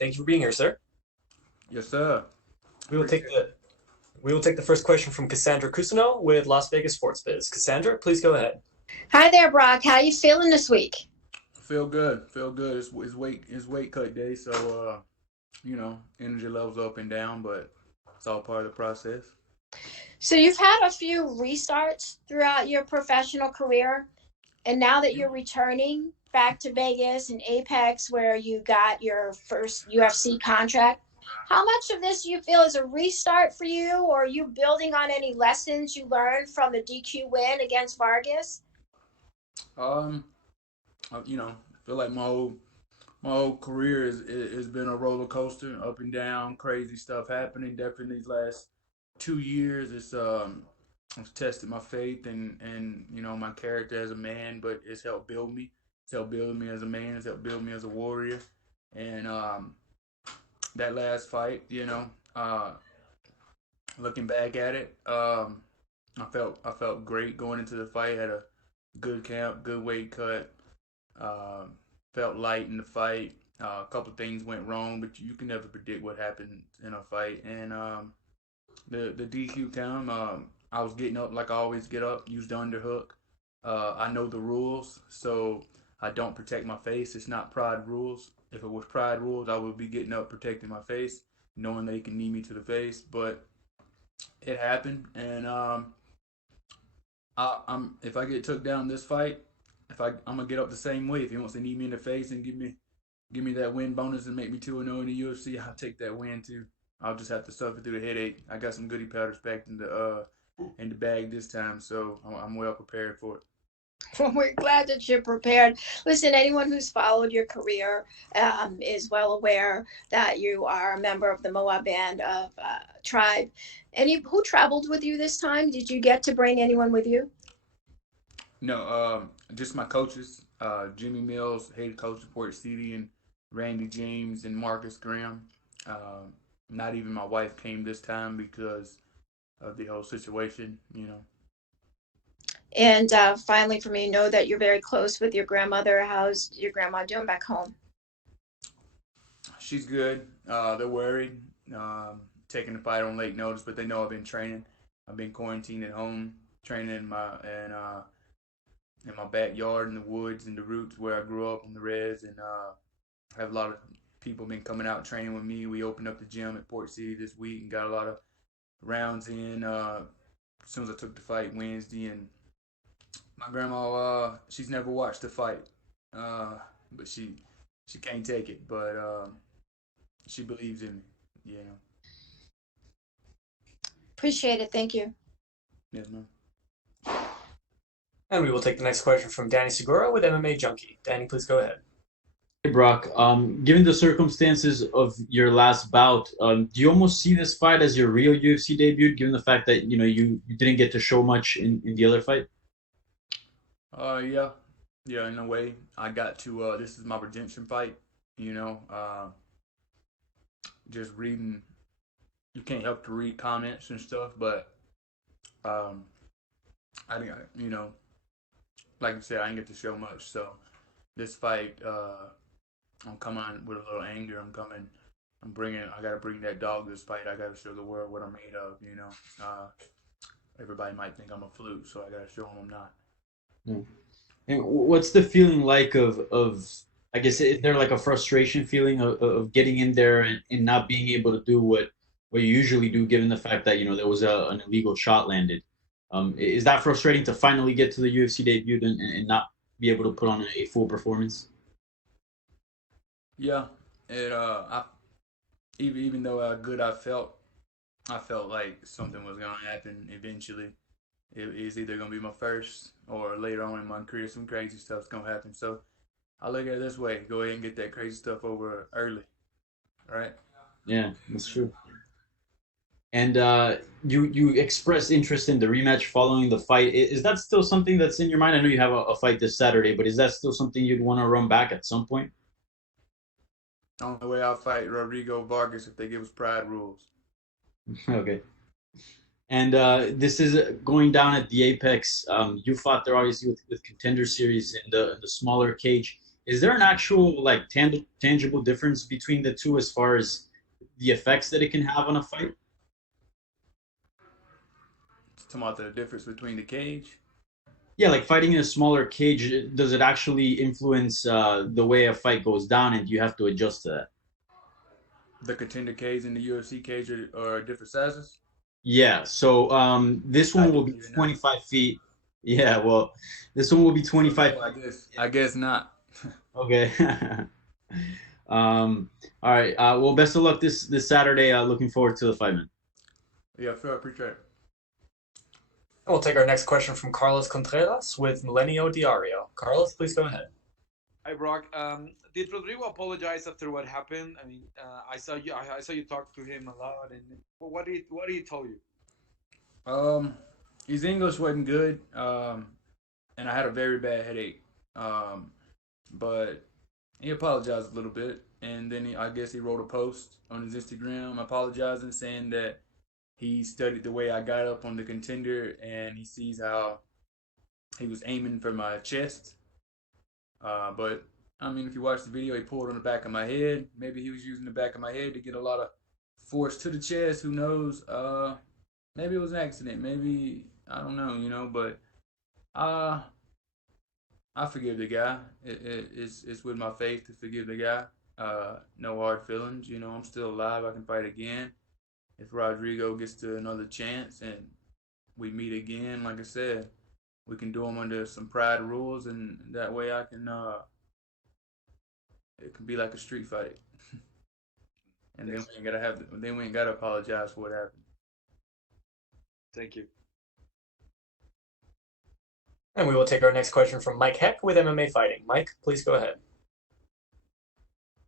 Thank you for being here, sir. Yes, sir. We will take the first question from Cassandra Cusino with Las Vegas Sports Biz. Cassandra, please go ahead. Hi there, Brock. How you feeling this week? Feel good. Feel good. It's weight cut day, so energy levels up and down, but it's all part of the process. So you've had a few restarts throughout your professional career, and now that you're returning back to Vegas and Apex, where you got your first UFC contract, how much of this do you feel is a restart for you, or are you building on any lessons you learned from the DQ win against Vargas? Um, feel like my whole career has been a roller coaster, up and down, crazy stuff happening. Definitely these last 2 years, it's tested my faith and my character as a man, but it's helped build me. It's helped build me as a man. It's helped build me as a warrior. And that last fight, looking back at it, I felt great going into the fight. Had a good camp, good weight cut. Um, Felt light in the fight. A couple things went wrong, but you can never predict what happens in a fight. And the DQ count, I was getting up like I always get up, use the underhook. I know the rules, so I don't protect my face. It's not pride rules. If it was pride rules, I would be getting up protecting my face, knowing they can knee me to the face. But it happened, and I'm if I get took down this fight, if I'm gonna get up the same way. If he wants to knee me in the face and give me that win bonus and make me 2-0 in the UFC, I'll take that win too. I'll just have to suffer through the headache. I got some goodie powders packed in the bag this time, so I'm well prepared for it. Well, we're glad that you're prepared. Listen, anyone who's followed your career is well aware that you are a member of the Moab Band of Tribe. Who traveled with you this time? Did you get to bring anyone with you? No, just my coaches, Jimmy Mills, head coach of Port City, and Randy James and Marcus Graham. Not even my wife came this time because of the whole situation. And finally, for me, know that you're very close with your grandmother. How's your grandma doing back home? She's good. They're worried, taking the fight on late notice, but they know I've been training. I've been quarantined at home, training in my backyard, in the woods, in the roots where I grew up in the res, and I have a lot of people been coming out training with me. We opened up the gym at Port City this week and got a lot of rounds in. As soon as I took the fight Wednesday, and my grandma, she's never watched the fight, uh, but she can't take it. But she believes in me. You know. Appreciate it. Thank you. Yes, ma'am. And we will take the next question from Danny Segura with MMA Junkie. Danny, please go ahead. Hey, Brock. Given the circumstances of your last bout, do you almost see this fight as your real UFC debut, given the fact that you didn't get to show much in the other fight? Yeah, yeah. In a way, I got to. This is my redemption fight. You know, just reading. You can't help to read comments and stuff, but um, I think like you said, I didn't get to show much. So this fight, I'm coming with a little anger. I'm coming. I'm bringing. I gotta bring that dog this fight. I gotta show the world what I'm made of. Everybody might think I'm a fluke, so I gotta show them I'm not. Mm. And what's the feeling like of I guess is there like a frustration feeling of getting in there and not being able to do what you usually do, given the fact that there was an illegal shot landed? Is that frustrating to finally get to the UFC debut and not be able to put on a full performance? Yeah, even though how good I felt like something was gonna happen eventually. It is either gonna be my first or later on in my career, some crazy stuff's gonna happen. So I look at it this way: go ahead and get that crazy stuff over early, all right? Yeah, that's true. And you expressed interest in the rematch following the fight. Is that still something that's in your mind? I know you have a fight this Saturday, but is that still something you'd want to run back at some point? The only way I'll fight Rodrigo Vargas if they give us pride rules. Okay. And this is going down at the Apex. You fought there obviously with Contender Series in the smaller cage. Is there an actual like tangible difference between the two as far as the effects that it can have on a fight? Talking about the difference between the cage. Yeah, like fighting in a smaller cage, does it actually influence the way a fight goes down, and do you have to adjust to that? The contender cage and the UFC cage are different sizes. Yeah, so this I one will didn't be even know. 25 feet. Yeah, well, this one will be So 25 no, I feet. guess I guess not. Okay. All right. Well, best of luck this Saturday. Looking forward to the fight, man. Yeah, fair. Appreciate it. And we'll take our next question from Carlos Contreras with Milenio Diario. Carlos, please go ahead. Hi, Brock. Did Rodrigo apologize after what happened? I mean, I saw you talk to him a lot, and what did he tell you? Um, his English wasn't good. And I had a very bad headache. But he apologized a little bit, and then I guess he wrote a post on his Instagram apologizing, saying that he studied the way I got up on the contender, and he sees how he was aiming for my chest. But I mean, if you watch the video, he pulled on the back of my head. Maybe he was using the back of my head to get a lot of force to the chest. Who knows? Maybe it was an accident. Maybe I don't know. But uh, I forgive the guy. It's with my faith to forgive the guy. No hard feelings. I'm still alive. I can fight again. If Rodrigo gets to another chance and we meet again, like I said, we can do them under some pride rules, and that way I can. It can be like a street fight, and then Thanks. we ain't gotta apologize for what happened. Thank you. And we will take our next question from Mike Heck with MMA Fighting. Mike, please go ahead.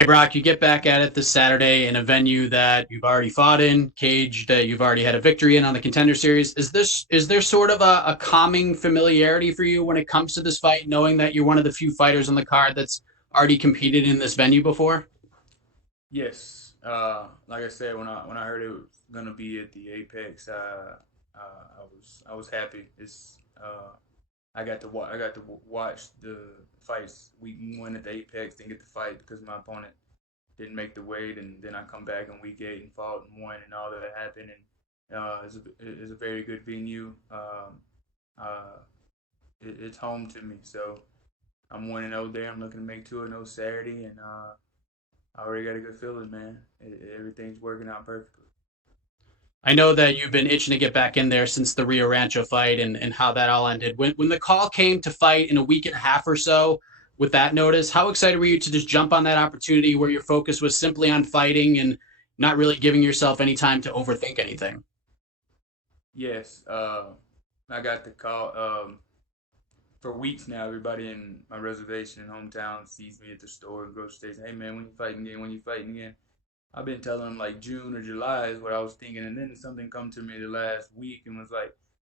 Hey, Brock, you get back at it this Saturday in a venue that you've already fought in, cage that you've already had a victory in on the Contender Series. Is there sort of a calming familiarity for you when it comes to this fight, knowing that you're one of the few fighters on the card that's already competed in this venue before? Yes. Like I said, when I heard it was gonna be at the Apex, I was happy. I got to watch the fights week one at the Apex, didn't get to fight because my opponent didn't make the weight, and then I come back in week eight and fought and won, and all that happened. And it's a very good venue. Uh, it's home to me, so I'm 1-0 there. I'm looking to make 2-0 Saturday, and I already got a good feeling, man. Everything's working out perfectly. I know that you've been itching to get back in there since the Rio Rancho fight and how that all ended. When the call came to fight in a week and a half or so with that notice, how excited were you to just jump on that opportunity where your focus was simply on fighting and not really giving yourself any time to overthink anything? Yes, I got the call. For weeks now, everybody in my reservation in hometown sees me at the store and grocery station. Hey man, when you fighting again? When you fighting again? I've been telling them like June or July is what I was thinking, and then something come to me the last week and was like,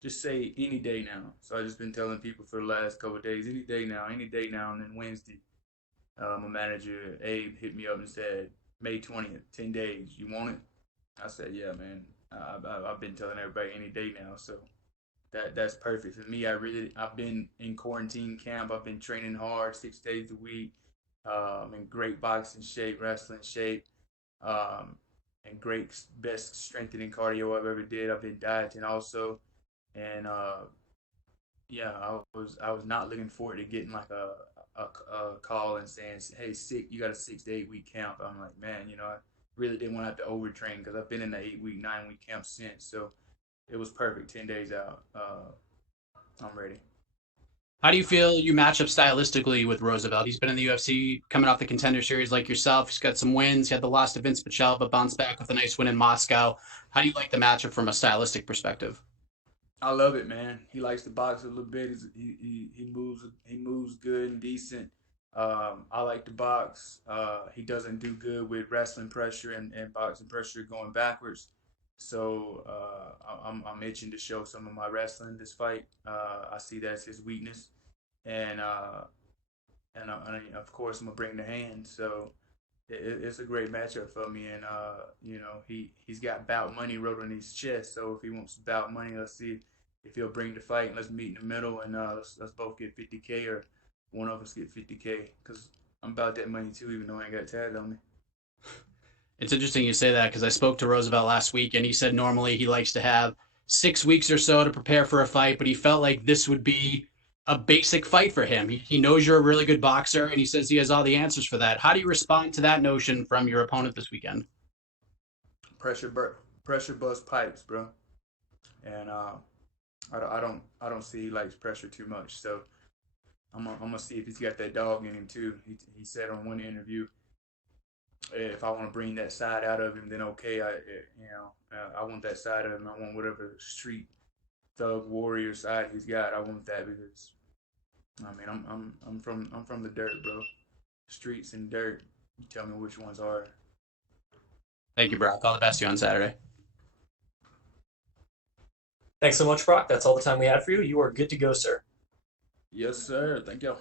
just say any day now. So I just been telling people for the last couple of days, any day now. And then Wednesday, my manager Abe hit me up and said, May 20th, 10 days. You want it? I said, yeah, man. I've been telling everybody any day now, so that's perfect for me. I've been in quarantine camp. I've been training hard 6 days a week. I'm in great boxing shape, wrestling shape, um, and great best strengthening cardio I've ever did. I've been dieting also, and yeah, I was not looking forward to getting like a call and saying, hey, you got a 6 to 8 week camp. I'm like, man, I really didn't want to have to overtrain because I've been in the 8 week, 9 week camp since. So it was perfect. 10 days out. I'm ready. How do you feel you match up stylistically with Roosevelt? He's been in the UFC, coming off the Contender Series like yourself. He's got some wins. He had the loss to Vince Pichel, but bounced back with a nice win in Moscow. How do you like the matchup from a stylistic perspective? I love it, man. He likes to box a little bit. He moves good and decent. I like to box. He doesn't do good with wrestling pressure and boxing pressure going backwards. So I'm itching to show some of my wrestling this fight. I see that's his weakness, and of course I'm gonna bring the hand. So it's a great matchup for me, and he's got bout money wrote on his chest. So if he wants bout money, let's see if he'll bring the fight, and let's meet in the middle, and let's both get 50K, or one of us get 50K, because I'm about that money too, even though I ain't got tatted on me. It's interesting you say that because I spoke to Roosevelt last week and he said normally he likes to have 6 weeks or so to prepare for a fight, but he felt like this would be a basic fight for him. He knows you're a really good boxer and he says he has all the answers for that. How do you respond to that notion from your opponent this weekend? Pressure bust pipes, bro. And I don't see he likes pressure too much. So I'm gonna see if he's got that dog in him too. He said on one interview, if I want to bring that side out of him, then okay. I want that side of him. I want whatever street thug warrior side he's got. I want that because I mean I'm from the dirt, bro. Streets and dirt. You tell me which ones are. Thank you, Brock. All the best to you on Saturday. Thanks so much, Brock. That's all the time we had for you. You are good to go, sir. Yes, sir. Thank you.